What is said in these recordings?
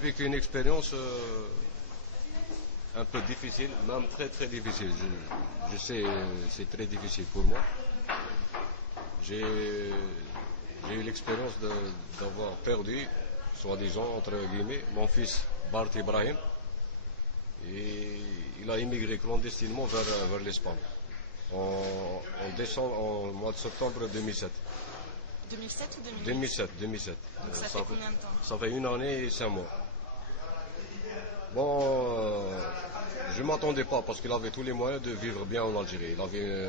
vécu une expérience un peu difficile, même très très difficile. Je sais, c'est très difficile pour moi. J'ai j'ai eu l'expérience d'avoir perdu, soi-disant, entre guillemets, mon fils Bart Ibrahim. Et il a immigré clandestinement vers l'Espagne en mois de septembre 2007. 2007 ou 2008? 2007, 2007. Donc ça fait combien de temps? Ça fait 1 année et 5 mois. Bon, je ne m'attendais pas parce qu'il avait tous les moyens de vivre bien en Algérie. Il avait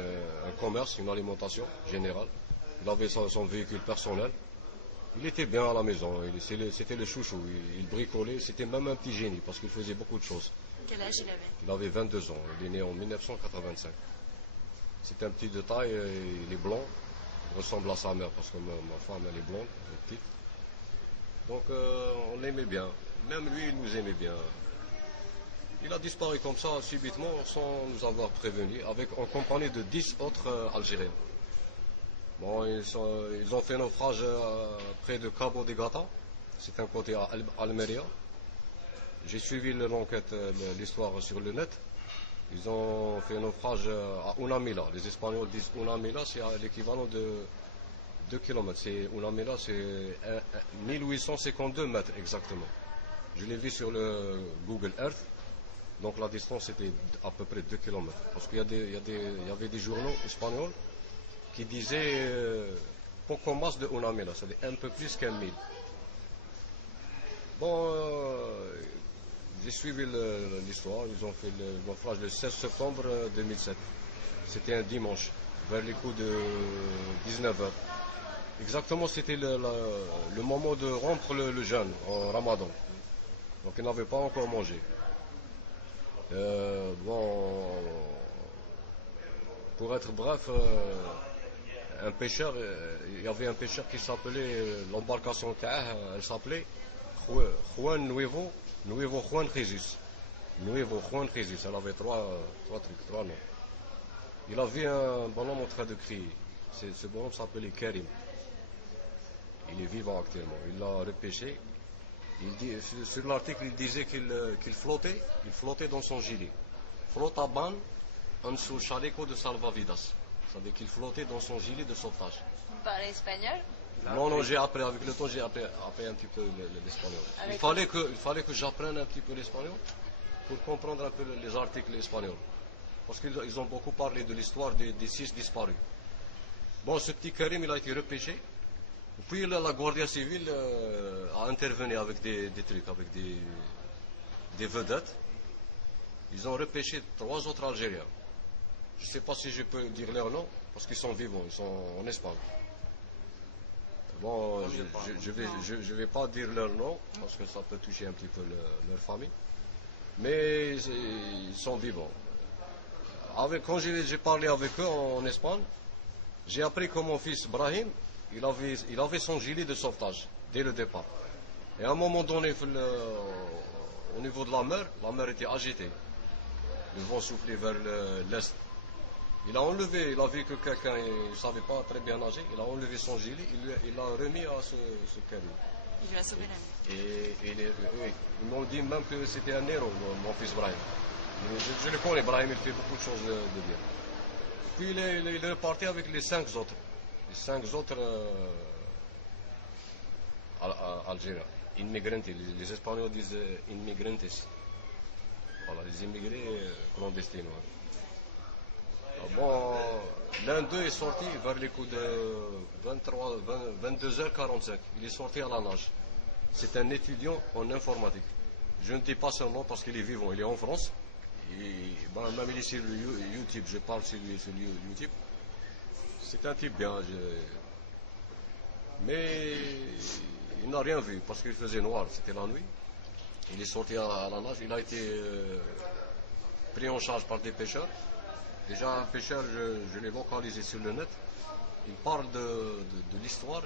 un commerce, une alimentation générale. Il avait son véhicule personnel. Il était bien à la maison. C'était le chouchou. Il bricolait. C'était même un petit génie parce qu'il faisait beaucoup de choses. Quel âge il avait? Il avait 22 ans. Il est né en 1985. C'est un petit détail. Il est blond. Il ressemble à sa mère parce que ma femme elle est blonde, elle est petite. Donc on l'aimait bien. Même lui, il nous aimait bien. Il a disparu comme ça, subitement, sans nous avoir prévenus, en compagnie de 10 autres Algériens. Bon, ils ont fait naufrage près de Cabo de Gata. C'est un côté à Almeria. J'ai suivi l'enquête, l'histoire sur le net. Ils ont fait naufrage à Unamila. Les Espagnols disent Unamila, c'est l'équivalent de 2 km. Unamila, c'est 1852 mètres exactement. Je l'ai vu sur le Google Earth. Donc la distance était à peu près 2 km. Parce qu'il y avait des journaux espagnols qui disaient poco más de Unamila, c'est-à-dire un peu plus qu'un mille. Bon, j'ai suivi l'histoire. Ils ont fait le naufrage le 16 septembre 2007. C'était un dimanche, vers les coups de 19 heures. Exactement, c'était le moment de rompre le jeûne en Ramadan. Donc ils n'avaient pas encore mangé. Bon, pour être bref, un pêcheur, il y avait un pêcheur qui s'appelait, l'embarcation elle s'appelait Juan Nuevo Juan Jesus. Nuevo Juan Jesus, elle avait trois noms. Il avait un bonhomme en train de crier. Ce bonhomme s'appelait Karim. Il est vivant actuellement. Il l'a repêché. Sur l'article, il disait qu'il flottait dans son gilet. Flotaban en su chaleco de salvavidas. Ça veut dire qu'il flottait dans son gilet de sauvetage. Vous parlez espagnol? Non, j'ai appris, avec le temps, j'ai appris un petit peu l'espagnol. Il fallait que j'apprenne un petit peu l'espagnol pour comprendre un peu les articles espagnols. Parce qu'ils ont beaucoup parlé de l'histoire des 6 disparus. Bon, ce petit Karim, il a été repêché. Puis la Guardia Civile a intervenu avec des trucs, avec des vedettes. Ils ont repêché 3 autres Algériens. Je ne sais pas si je peux dire leur nom, parce qu'ils sont vivants, ils sont en Espagne. Bon, je vais pas dire leur nom, parce que ça peut toucher un petit peu leur famille. Mais ils sont vivants. Quand j'ai parlé avec eux en Espagne, j'ai appris que mon fils Brahim, il avait son gilet de sauvetage dès le départ. Et à un moment donné, au niveau de la mer était agitée. Le vent soufflait vers l'est. Il a vu que quelqu'un ne savait pas très bien nager, il a enlevé son gilet, il l'a remis à ce Karim. Il lui a sauvé la vie. Et ils m'ont dit même que c'était un héros, mon fils Brahim. Je le connais, Brahim, il fait beaucoup de choses de bien. Puis il est reparti avec les 5 autres. Les 5 autres Algériens, immigrantes. Les Espagnols disent immigrantes. Voilà, les immigrés clandestins. Bon, l'un d'eux est sorti vers les coups de 22h45. Il est sorti à la nage. C'est un étudiant en informatique. Je ne dis pas son nom parce qu'il est vivant, il est en France. Même il est sur YouTube, je parle sur lui sur YouTube. C'est un type bien. Mais il n'a rien vu parce qu'il faisait noir, c'était la nuit. Il est sorti à la nage, il a été pris en charge par des pêcheurs. Déjà un pêcheur, je l'ai localisé sur le net. Il parle de l'histoire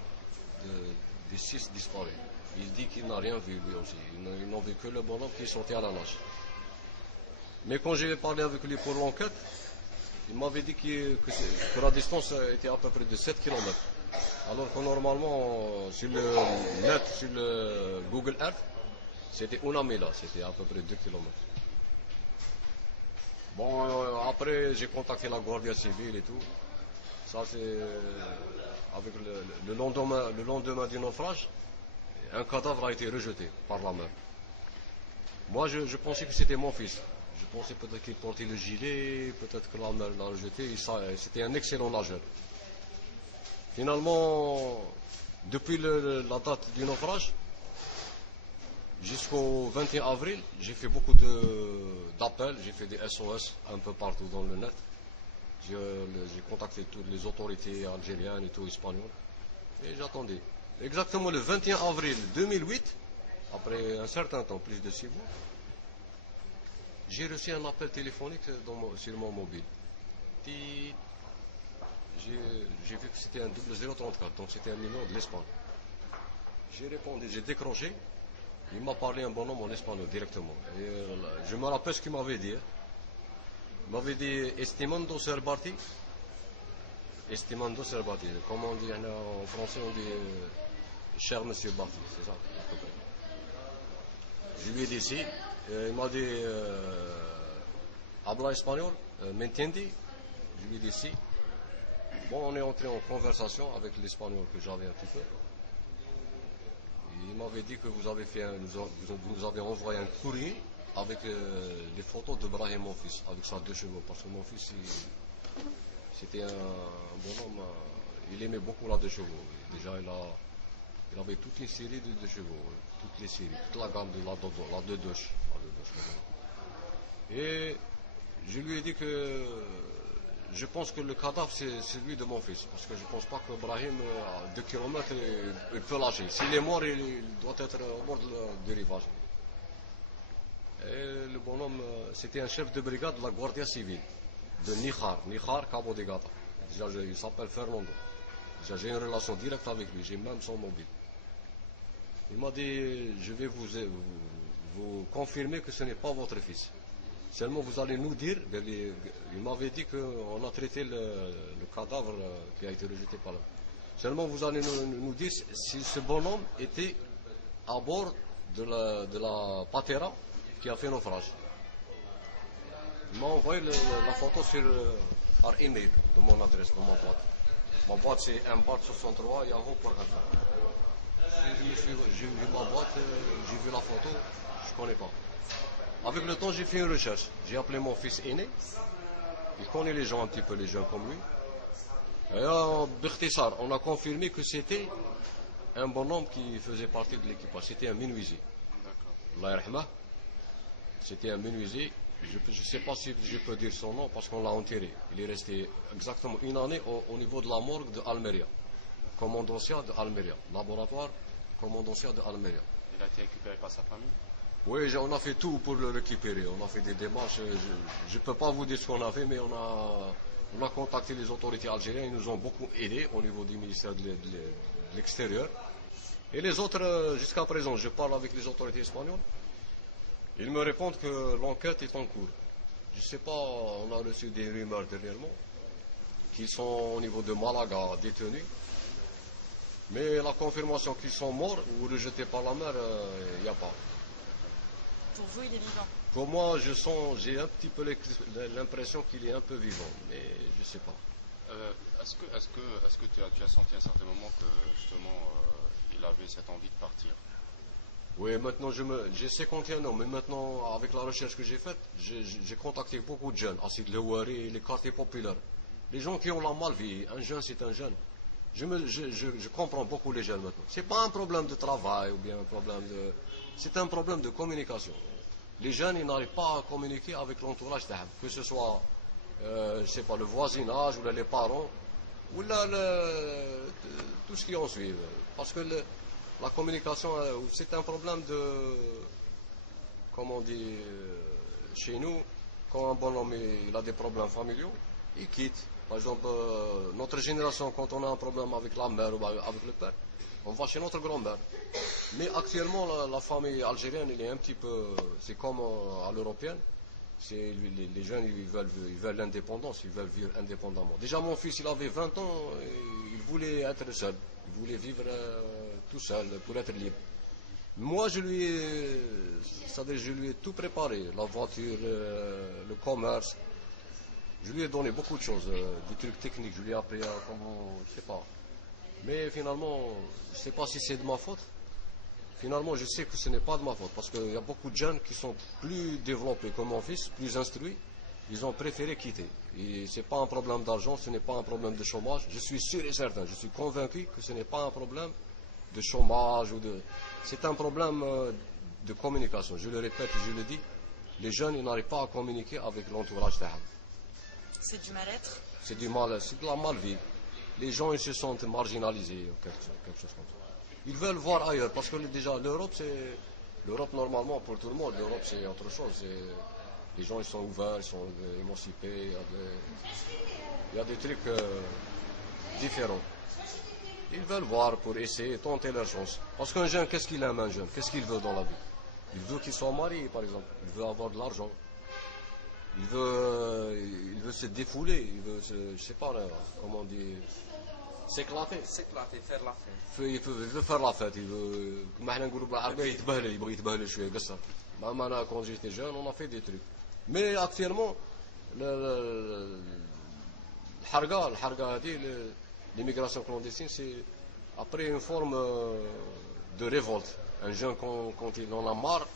des 6 disparus. Il dit qu'il n'a rien vu lui aussi. Ils n'ont vu que le bonhomme qui est sorti à la nage. Mais quand j'ai parlé avec lui pour l'enquête, il m'avait dit que la distance était à peu près de 7 km. Alors que normalement, sur le net, sur le Google Earth, C'était Unamela, c'était à peu près 2 kilomètres. Bon, après, j'ai contacté la Guardia Civile et tout. Ça, c'est avec le lendemain du naufrage, un cadavre a été rejeté par la mer. Moi, je pensais que c'était mon fils. Je pensais peut-être qu'il portait le gilet, peut-être que la mer l'a rejeté. C'était un excellent nageur. Finalement, depuis la date du naufrage, jusqu'au 21 avril, j'ai fait beaucoup d'appels, j'ai fait des SOS un peu partout dans le net. J'ai contacté toutes les autorités algériennes et tout espagnoles. Et j'attendais. Exactement le 21 avril 2008, après un certain temps, plus de 6 mois, j'ai reçu un appel téléphonique sur mon mobile. J'ai vu que c'était un 0034, donc c'était un numéro de l'Espagne. J'ai répondu, j'ai décroché. Il m'a parlé un bonhomme en espagnol directement. Et je me rappelle ce qu'il m'avait dit. Il m'avait dit Estimando ser Barty. Estimando ser Barty. Comme on dit en français, on dit cher monsieur Barty, c'est ça à peu près. Je lui ai dit si. Il m'a dit habla espagnol, m'entendez? Je lui ai dit si. Bon, on est entré en conversation avec l'espagnol que j'avais un petit peu. Il m'avait dit que vous avez envoyé un courrier avec les photos de Brahim, mon fils, avec sa 2 chevaux. Parce que mon fils, c'était un bonhomme, il aimait beaucoup la 2 chevaux. Déjà, il avait toute une série de 2 chevaux, toutes les séries, toute la gamme de la 2 Doche. Et je lui ai dit que je pense que le cadavre, c'est celui de mon fils. Parce que je ne pense pas que Brahim, à 2 kilomètres, il peut lâcher. S'il est mort, il doit être au bord du rivage. Et le bonhomme, c'était un chef de brigade de la Guardia Civile, de Níjar Cabo de Gata. Déjà, il s'appelle Fernando. Déjà, j'ai une relation directe avec lui, j'ai même son mobile. Il m'a dit, je vais vous confirmer que ce n'est pas votre fils. Seulement, vous allez nous dire, il m'avait dit qu'on a traité le cadavre qui a été rejeté par là. Seulement, vous allez nous dire si ce bonhomme était à bord de la Patera qui a fait naufrage. Il m'a envoyé la photo par email de mon adresse, de ma boîte. Ma boîte, c'est mbat63 yahoo.fr. J'ai vu ma boîte, j'ai vu la photo, je ne connais pas. Avec le temps, j'ai fait une recherche. J'ai appelé mon fils aîné. Il connaît les gens un petit peu, les jeunes comme lui. Et en Bertissar, on a confirmé que c'était un bonhomme qui faisait partie de l'équipage. C'était un menuisier. Allah yarhamah. C'était un menuisier. Je ne sais pas si je peux dire son nom parce qu'on l'a enterré. Il est resté exactement 1 année au niveau de la morgue de Almeria. Commandancia de Almeria. Laboratoire commandancia de Almeria. Il a été récupéré par sa famille? Oui, on a fait tout pour le récupérer. On a fait des démarches. Je ne peux pas vous dire ce qu'on a fait, mais on a contacté les autorités algériennes. Ils nous ont beaucoup aidés au niveau du ministère de l'extérieur. Et les autres, jusqu'à présent, je parle avec les autorités espagnoles. Ils me répondent que l'enquête est en cours. Je ne sais pas, on a reçu des rumeurs dernièrement qu'ils sont au niveau de Malaga détenus. Mais la confirmation qu'ils sont morts ou rejetés par la mer, il n'y a pas. Pour vous, il est vivant? Pour moi, j'ai un petit peu l'impression qu'il est un peu vivant, mais je ne sais pas. Est-ce que tu as senti à un certain moment que justement il avait cette envie de partir? Oui, maintenant j'ai 51 ans, mais maintenant avec la recherche que j'ai faite, j'ai contacté beaucoup de jeunes, Assid Lewari, les quartiers populaires, les gens qui ont la mal vie. Un jeune, c'est un jeune. Je comprends beaucoup les jeunes maintenant. Ce n'est pas un problème de travail ou bien un problème de... C'est un problème de communication. Les jeunes, ils n'arrivent pas à communiquer avec l'entourage d'Ahab, que ce soit, je sais pas, le voisinage, ou les parents, ou tout ce qui en suit. Parce que la communication, c'est un problème de, comme on dit chez nous, quand un bonhomme il a des problèmes familiaux, il quitte. Par exemple, notre génération, quand on a un problème avec la mère ou avec le père, on va chez notre grand-mère. Mais actuellement, la famille algérienne, elle est un petit peu... C'est comme à l'européenne. Les jeunes, ils veulent l'indépendance, ils veulent vivre indépendamment. Déjà, mon fils, il avait 20 ans, et il voulait être seul. Il voulait vivre tout seul, pour être libre. Mais actuellement, la famille algérienne, elle est un petit peu... C'est comme à l'européenne. Les jeunes, ils veulent l'indépendance, ils veulent vivre indépendamment. Déjà, mon fils, il avait 20 ans, il voulait être seul. Il voulait vivre tout seul, pour être libre. Moi, c'est-à-dire, je lui ai tout préparé, la voiture, le commerce. Je lui ai donné beaucoup de choses, des trucs techniques. Je lui ai appris à comment, je sais pas. Mais finalement, je ne sais pas si c'est de ma faute. Finalement, je sais que ce n'est pas de ma faute parce qu'il y a beaucoup de jeunes qui sont plus développés que mon fils, plus instruits. Ils ont préféré quitter. Et ce n'est pas un problème d'argent, ce n'est pas un problème de chômage. Je suis sûr et certain, je suis convaincu que ce n'est pas un problème de chômage ou de. C'est un problème de communication. Je le répète, je le dis. Les jeunes, ils n'arrivent pas à communiquer avec l'entourage d'Ahad. C'est du mal-être? C'est de la malvie. Les gens, ils se sentent marginalisés, quelque chose comme ça. Ils veulent voir ailleurs, parce que déjà, l'Europe, normalement, pour tout le monde, l'Europe, c'est autre chose. Les gens, ils sont ouverts, ils sont émancipés, il y a des trucs différents. Ils veulent voir pour essayer, tenter leur chance. Parce qu'un jeune, qu'est-ce qu'il aime, un jeune? Qu'est-ce qu'il veut dans la vie? Il veut qu'il soit marié, par exemple. Il veut avoir de l'argent. Il veut se défouler. Il veut je sais pas, comment on dit, s'éclater. S'éclater, faire la fête. Il veut faire la fête. Il veut, comme احنا نقولوا بالعربية يتبهلل شوية قصة. Même moi, quand j'étais jeune, on a fait des trucs. Mais actuellement, الحرقة هذه, l'immigration clandestine, c'est après une forme de révolte. Un jeune, quand il en a marre,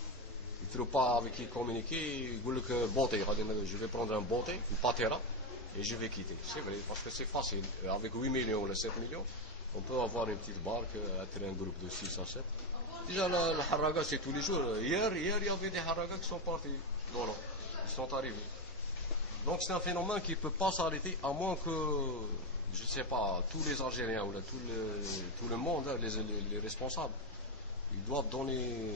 il ne trouve pas avec qui communiquer, il dit que beauté, je vais prendre un beauté, une patera, et je vais quitter. C'est vrai, parce que c'est facile. Avec 8 millions ou 7 millions, on peut avoir une petite barque, être un groupe de 6 à 7. Déjà, le harraga, c'est tous les jours. Hier, il y avait des harragas qui sont partis. Voilà, ils sont arrivés. Donc c'est un phénomène qui ne peut pas s'arrêter, à moins que, je ne sais pas, tous les Algériens ou tout le monde, les responsables, ils doivent donner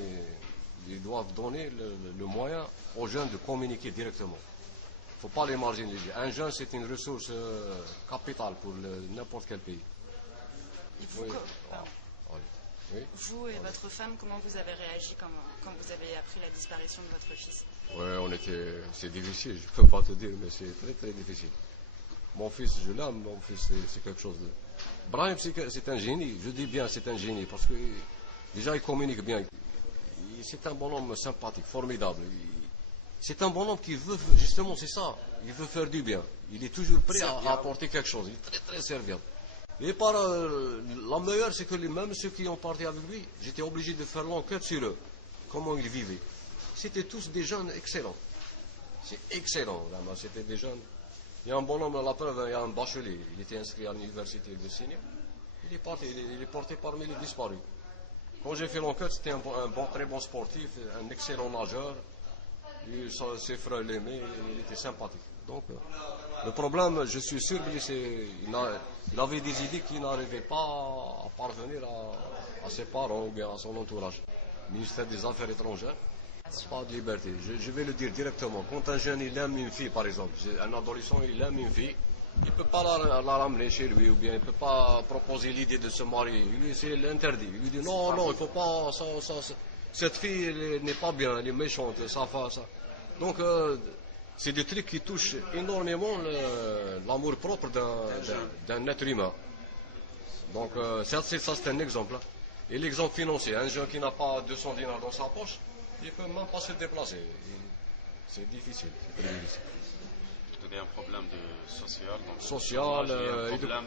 le moyen aux jeunes de communiquer directement. Il ne faut pas les marginaliser. Un jeune, c'est une ressource capitale pour n'importe quel pays. Et vous, Oui. Oui. Vous et votre femme, comment vous avez réagi quand vous avez appris la disparition de votre fils? Ouais, c'est difficile, je ne peux pas te dire, mais c'est très très difficile. Mon fils, je l'aime, mon fils, c'est quelque chose de. Brahim, c'est un génie, je dis bien c'est un génie, parce que déjà il communique bien. C'est un bonhomme sympathique, formidable. C'est un bonhomme qui veut, justement, c'est ça, il veut faire du bien. Il est toujours prêt à apporter quelque chose, il est très très serviable. Et la meilleure, c'est que même ceux qui ont parti avec lui, j'étais obligé de faire l'enquête sur eux, comment ils vivaient. C'était tous des jeunes excellents. C'est excellent, vraiment. C'était des jeunes. Il y a un bonhomme, la preuve, il y a un bachelier. Il était inscrit à l'université de Signes. Il est porté parmi les disparus. Quand j'ai fait l'enquête, c'était un très bon sportif, un excellent nageur. Ses frères l'aimaient, il était sympathique. Donc, le problème, je suis sûr, il avait des idées qu'il n'arrivait pas à parvenir à ses parents ou bien à son entourage. Ministère des Affaires étrangères, pas de liberté. Je vais le dire directement. Quand un jeune il aime une fille, par exemple, un adolescent il aime une fille, il ne peut pas la ramener chez lui ou bien il ne peut pas proposer l'idée de se marier. C'est l'interdit. Il lui dit non, il ne faut pas, cette fille elle n'est pas bien, elle est méchante, ça. Donc, c'est des trucs qui touchent énormément l'amour propre d'un être humain. Donc, ça c'est un exemple. Et l'exemple financier, un jeune qui n'a pas 200 dinars dans sa poche, il ne peut même pas se déplacer. C'est difficile, c'est très difficile. Il y a un problème social,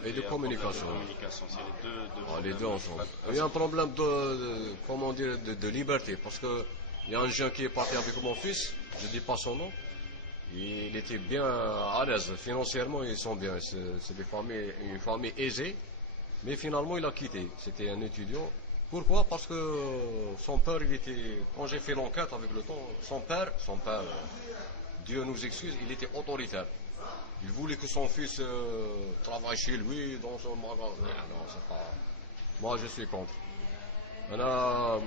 et de communication. C'est les deux ensemble. Il y a un problème de liberté, parce qu'il y a un jeune qui est parti avec mon fils, je ne dis pas son nom, il était bien à l'aise, financièrement ils sont bien, c'est une famille aisée, mais finalement il a quitté, c'était un étudiant. Pourquoi? Parce que son père, quand j'ai fait l'enquête avec le temps, son père, Dieu nous excuse, il était autoritaire. Il voulait que son fils travaille chez lui, dans son magasin. Non, c'est pas. Moi, je suis contre.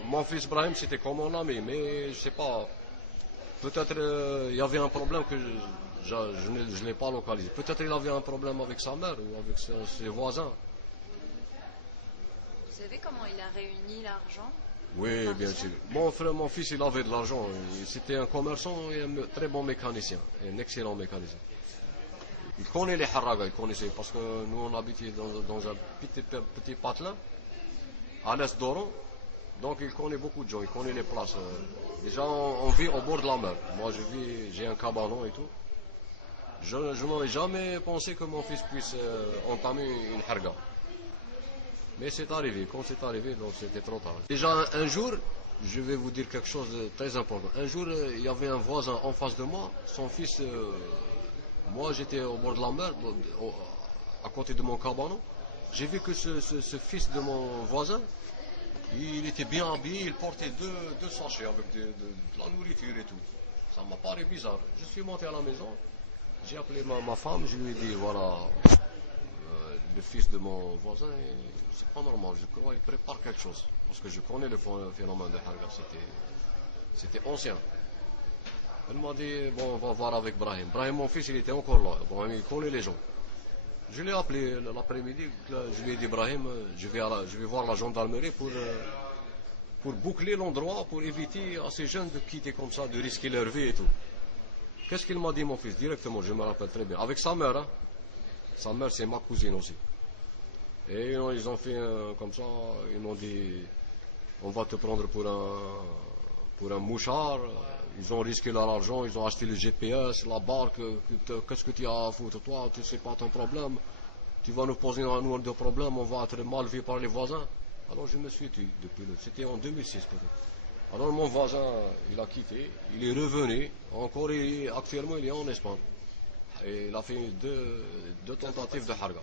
Mon fils Brahim, c'était comme mon ami, mais je sais pas. Peut-être il y avait un problème que je ne l'ai pas localisé. Peut-être il avait un problème avec sa mère ou avec ses voisins. Vous savez comment il a réuni l'argent? Oui, bien sûr. Mon fils, il avait de l'argent. C'était un commerçant et un très bon mécanicien, un excellent mécanicien. Il connaît les haragas, il connaissait, parce que nous on habitait dans un petit patelin, à l'est d'Oran. Donc il connaît beaucoup de gens, il connaît les places. Déjà, on vit au bord de la mer. Moi, j'ai un cabanon et tout. Je n'aurais jamais pensé que mon fils puisse entamer une harga. Mais c'est arrivé. Quand c'est arrivé, donc c'était trop tard. Déjà, un jour, je vais vous dire quelque chose de très important. Un jour, il y avait un voisin en face de moi. Son fils, moi j'étais au bord de la mer, à côté de mon cabanon. J'ai vu que ce fils de mon voisin, il était bien habillé, il portait deux sachets avec de la nourriture et tout. Ça m'a paru bizarre. Je suis monté à la maison, j'ai appelé ma femme, je lui ai dit voilà, le fils de mon voisin, c'est pas normal, je crois qu'il prépare quelque chose. Parce que je connais le phénomène de harga, c'était ancien. Elle m'a dit bon, on va voir avec Brahim. Brahim, mon fils, il était encore là. Bon, il connaît les gens. Je l'ai appelé l'après-midi, je lui ai dit Brahim, je vais voir la gendarmerie pour boucler l'endroit, pour éviter à ces jeunes de quitter comme ça, de risquer leur vie et tout. Qu'est-ce qu'il m'a dit mon fils directement, je me rappelle très bien, avec sa mère, hein. Sa mère c'est ma cousine aussi. Et ils ont fait comme ça, ils m'ont dit on va te prendre pour un mouchard. Ils ont risqué leur argent, ils ont acheté le GPS, la barque. Qu'est-ce que tu as à foutre toi? Tu ne sais pas ton problème. Tu vas nous poser un de problème, on va être mal vu par les voisins. Alors je me suis tué depuis c'était en 2006 peut-être. Alors mon voisin, il a quitté, il est revenu. Encore, actuellement, il est en Espagne. Et il a fait deux tentatives de harga.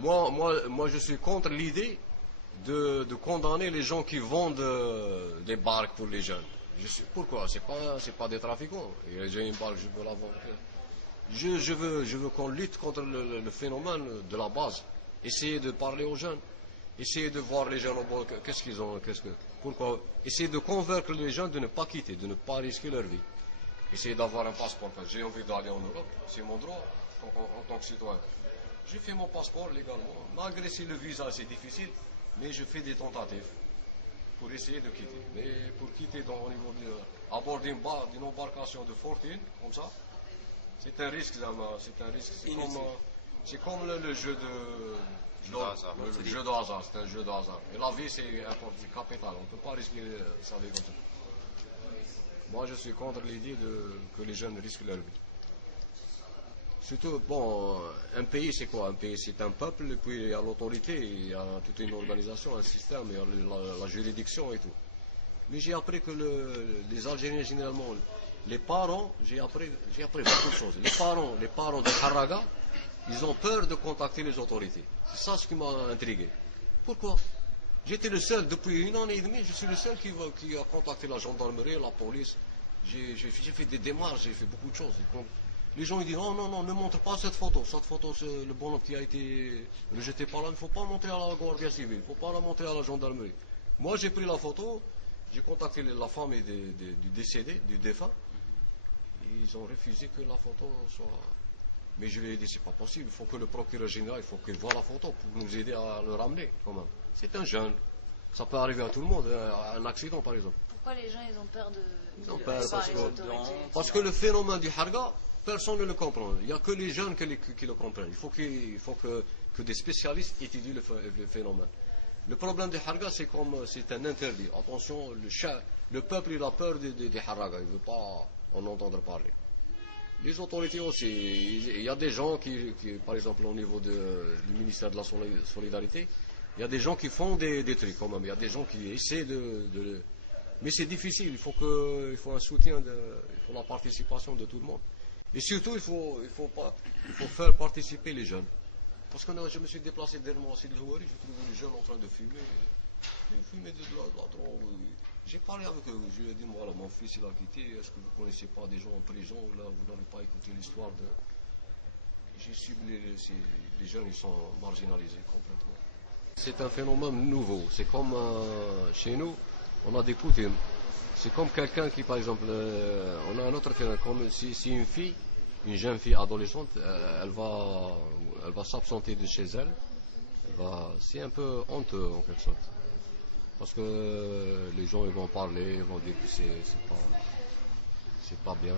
Moi, je suis contre l'idée de condamner les gens qui vendent des barques pour les jeunes. Pourquoi? C'est pas des trafiquants. J'ai une barque, je peux la vendre. Je veux qu'on lutte contre le phénomène de la base. Essayer de parler aux jeunes. Essayer de voir les jeunes au bord. Qu'est-ce qu'ils ont? Pourquoi? Essayer de convaincre les gens de ne pas quitter, de ne pas risquer leur vie. Essayer d'avoir un passeport. J'ai envie d'aller en Europe. C'est mon droit en tant que citoyen. J'ai fait mon passeport légalement. Malgré si le visa c'est difficile, mais je fais des tentatives pour essayer de quitter. Mais pour quitter au niveau à bord d'une embarcation de fortune, comme ça, c'est un risque. C'est comme le jeu de hasard. C'est un jeu de hasard. Et la vie, c'est capital. On ne peut pas risquer sa vie comme ça. Moi, je suis contre l'idée que les jeunes risquent leur vie. Surtout, bon, un pays, c'est quoi? Un pays, c'est un peuple, et puis il y a l'autorité, il y a toute une organisation, un système, il y a la juridiction et tout. Mais j'ai appris que les Algériens, généralement, les parents, j'ai appris beaucoup de choses. Les parents de Harraga, ils ont peur de contacter les autorités. C'est ça ce qui m'a intrigué. Pourquoi? J'étais le seul, depuis 1 an et demi, je suis le seul qui a contacté la gendarmerie, la police. J'ai fait des démarches, j'ai fait beaucoup de choses. Les gens ils disent non, ne montre pas cette photo. Cette photo, c'est le bonhomme qui a été rejeté par là. Il ne faut pas montrer à la Guardia civile, il ne faut pas la montrer à la gendarmerie. Moi, j'ai pris la photo, j'ai contacté la famille du décédé, du défunt. Ils ont refusé que la photo soit. Mais je lui ai dit, c'est pas possible, il faut que le procureur général, il faut qu'il voie la photo pour nous aider à le ramener, quand même. C'est un jeune. Ça peut arriver à tout le monde, un accident par exemple. Pourquoi les gens ils ont peur de ils ont peur parce que que le phénomène du harga, personne ne le comprend. Il n'y a que les jeunes qui le comprennent. Il faut que des spécialistes étudient le phénomène. Le problème des harga, c'est un interdit. Attention, le peuple il a peur des harga, il ne veut pas en entendre parler. Les autorités aussi, il y a des gens qui par exemple au niveau du ministère de la Solidarité, il y a des gens qui font des trucs quand même, il y a des gens qui essaient mais c'est difficile, il faut un soutien, il faut la participation de tout le monde. Et surtout, il faut faire participer les jeunes. Parce que je me suis déplacé dernièrement au Sidi-Houari, j'ai trouvé les jeunes en train de fumer. Ils fumaient de la drogue. J'ai parlé avec eux, je lui ai dit, voilà, mon fils il a quitté, est-ce que vous ne connaissez pas des gens en prison, là vous n'avez pas écouté l'histoire de. J'ai ciblé les jeunes, ils sont marginalisés complètement. C'est un phénomène nouveau, c'est comme chez nous, on a des coutumes. C'est comme quelqu'un qui, par exemple, on a un autre phénomène, comme si une fille, une jeune fille adolescente, elle va s'absenter de chez elle, c'est un peu honteux en quelque sorte. Parce que les gens ils vont parler, ils vont dire que c'est pas bien.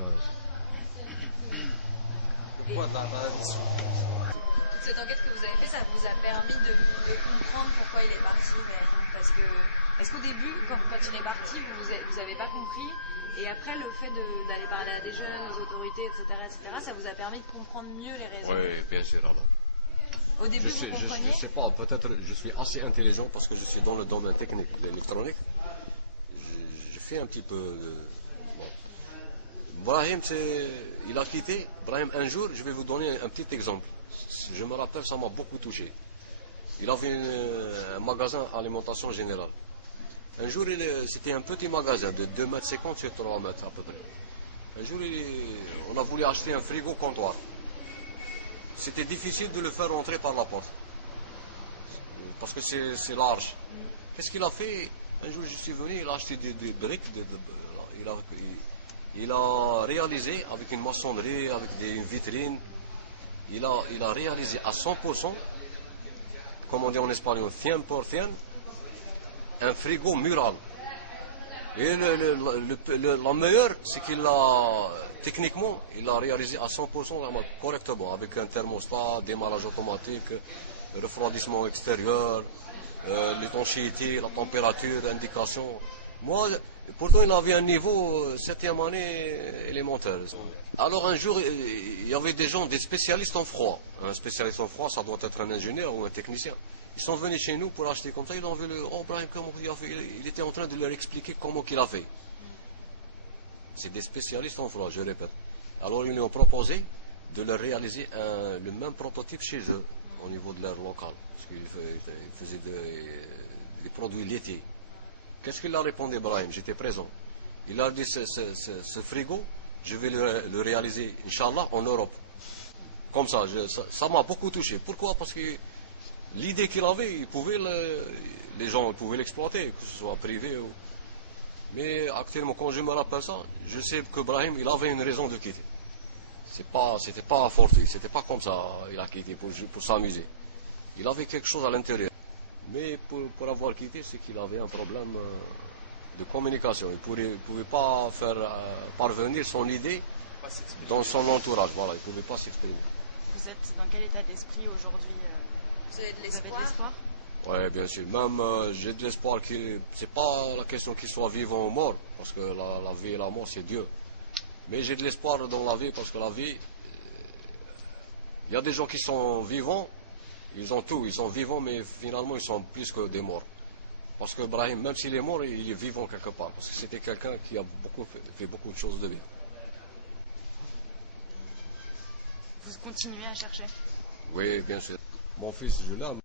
Toute cette enquête que vous avez faite, ça vous a permis de comprendre pourquoi il est parti, parce que Est-ce qu'au début, quand il est parti, vous avez pas compris? Et après, le fait d'aller parler à des jeunes, aux autorités, etc., ça vous a permis de comprendre mieux les raisons? Oui, bien sûr. Alors. Au début, vous compreniez? Je sais pas, peut-être je suis assez intelligent parce que je suis dans le domaine technique de l'électronique. Je fais un petit peu de... Bon. Brahim, il a quitté. Brahim, un jour, je vais vous donner un petit exemple. Je me rappelle, ça m'a beaucoup touché. Il avait un magasin alimentation générale. Un jour, c'était un petit magasin de 2,50 m sur 3 mètres à peu près. Un jour, on a voulu acheter un frigo comptoir. C'était difficile de le faire rentrer par la porte. Parce que c'est large. Qu'est-ce qu'il a fait? Un jour, je suis venu, il a acheté des briques. Il a réalisé avec une maçonnerie, avec une vitrine. Il a réalisé à 100%, comme on dit en espagnol, 100%, un frigo mural. Et la meilleure, c'est qu'il a, techniquement, il a réalisé à 100% correctement, avec un thermostat, démarrage automatique, refroidissement extérieur, l'étanchéité, la température, indication. Moi, pourtant, il avait un niveau 7e année élémentaire. Alors un jour, il y avait des gens, des spécialistes en froid. Un spécialiste en froid, ça doit être un ingénieur ou un technicien. Ils sont venus chez nous pour acheter comme ça. Ils ont vu Brahim, comment il a fait. Il était en train de leur expliquer comment il a fait. C'est des spécialistes en froid, je répète. Alors ils lui ont proposé de leur réaliser le même prototype chez eux, au niveau de leur local. Parce qu'ils faisaient des produits laitiers. Qu'est-ce qu'il a répondu, Brahim? J'étais présent. Il a dit, ce frigo, je vais le réaliser, Inch'Allah, en Europe. Comme ça, ça m'a beaucoup touché. Pourquoi? Parce que l'idée qu'il avait, les gens pouvaient l'exploiter, que ce soit privé ou... Mais actuellement, quand je me rappelle ça, je sais que Brahim, il avait une raison de quitter. C'était pas fortuit, c'était pas comme ça, il a quitté pour s'amuser. Il avait quelque chose à l'intérieur. Mais pour avoir quitté, c'est qu'il avait un problème de communication. Il ne pouvait pas faire parvenir son idée dans son entourage. Voilà, il ne pouvait pas s'exprimer. Vous êtes dans quel état d'esprit aujourd'hui? Vous avez de l'espoir? Oui, bien sûr. Même j'ai de l'espoir que ce n'est pas la question qu'il soit vivant ou mort, parce que la vie et la mort, c'est Dieu. Mais j'ai de l'espoir dans la vie, parce que la vie, il y a des gens qui sont vivants. Ils ont tout, ils sont vivants, mais finalement, ils sont plus que des morts. Parce que Brahim, même s'il est mort, il est vivant quelque part. Parce que c'était quelqu'un qui a fait beaucoup de choses de bien. Vous continuez à chercher? Oui, bien sûr. Mon fils, je l'aime.